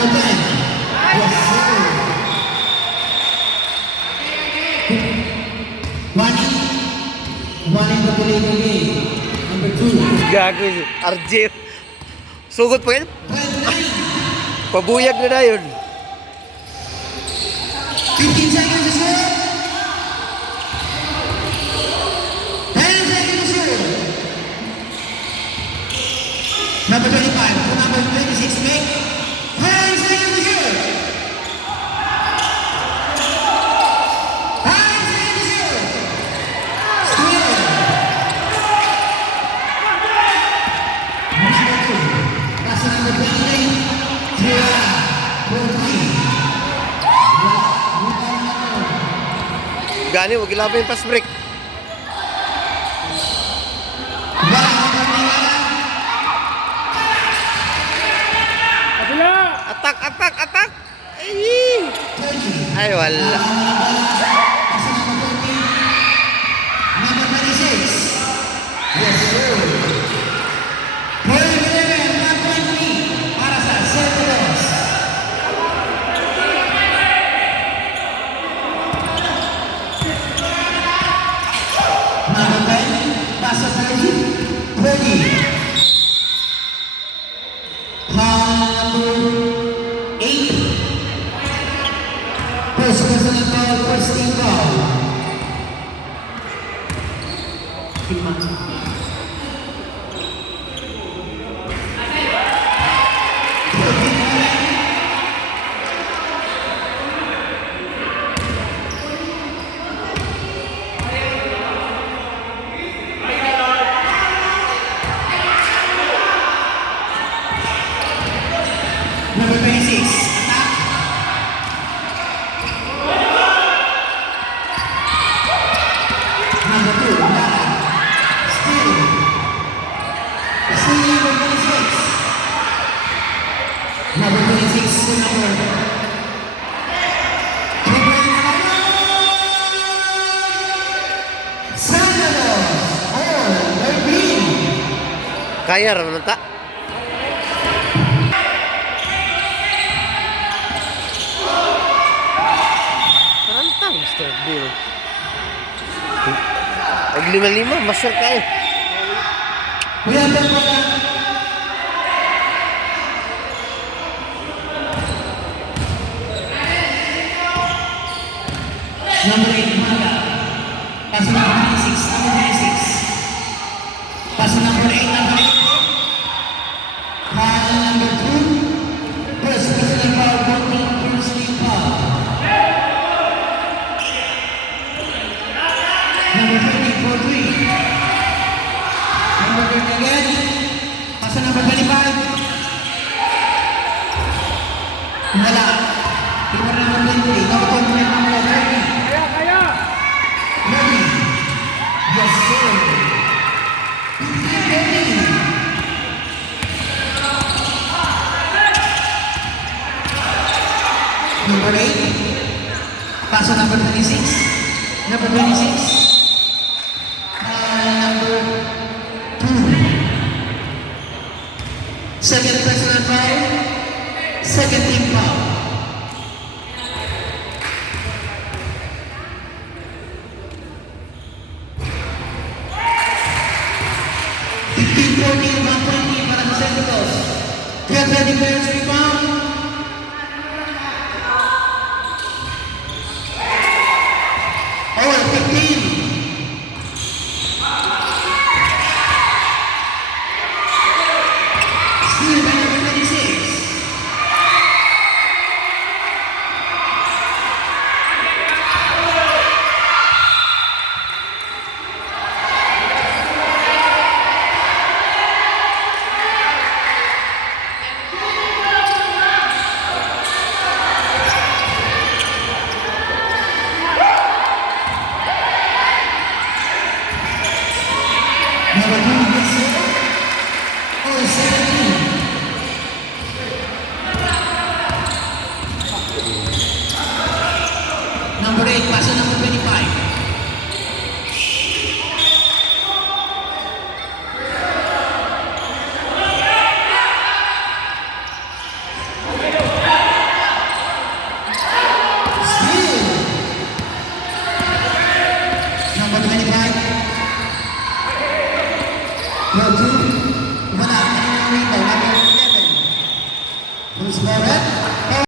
number 10. Yes, sir. One in the game. Number 2. Gago si RJ. Sugot pa yan. 12-9. Pabuyag na yun. 15 seconds to shoot. 10 seconds to shoot. Number 25 to number 26 make 10 seconds to shoot. 5 seconds to shoot. Steal. Number 2. Pass to number 28. Tira. 4-3. Gani, wag ilabay yung pass break. Atak, atak, atak. Ay, wala. Number 26. Yes, sir. Point 11, 1.3 para sa Cerveros. Number 10, pasa sa 20. Number 8. First personal foul, first team foul. Number 26, attack. Number 2, Lara. Steal. Steal number 26. Number 26 to number 3. Sandalos. Oh, they're green. Kaya raman ta. Tarantang, Mr. Bill. Pag 5-5, masar kayo. We have the ball. Number 8, Maga. Pass to number 26, number 26. Pass to number 8, number 8. Foul number 2. First personal foul, first team foul. Number 30, 4-3. Number 30 again. Pass to number 25. Wala. Number 20. No contact number 30. Ready? Yes, sir. 30. Number 8. Pass to number 26. Number 26. Number 2. Second personal foul. Second team foul. Para sa Santos. Get ready for your rebound. Over 15. Steal by number 26. Number 2, yes, sir. Over 17. Number 8, pass to number 25. Roger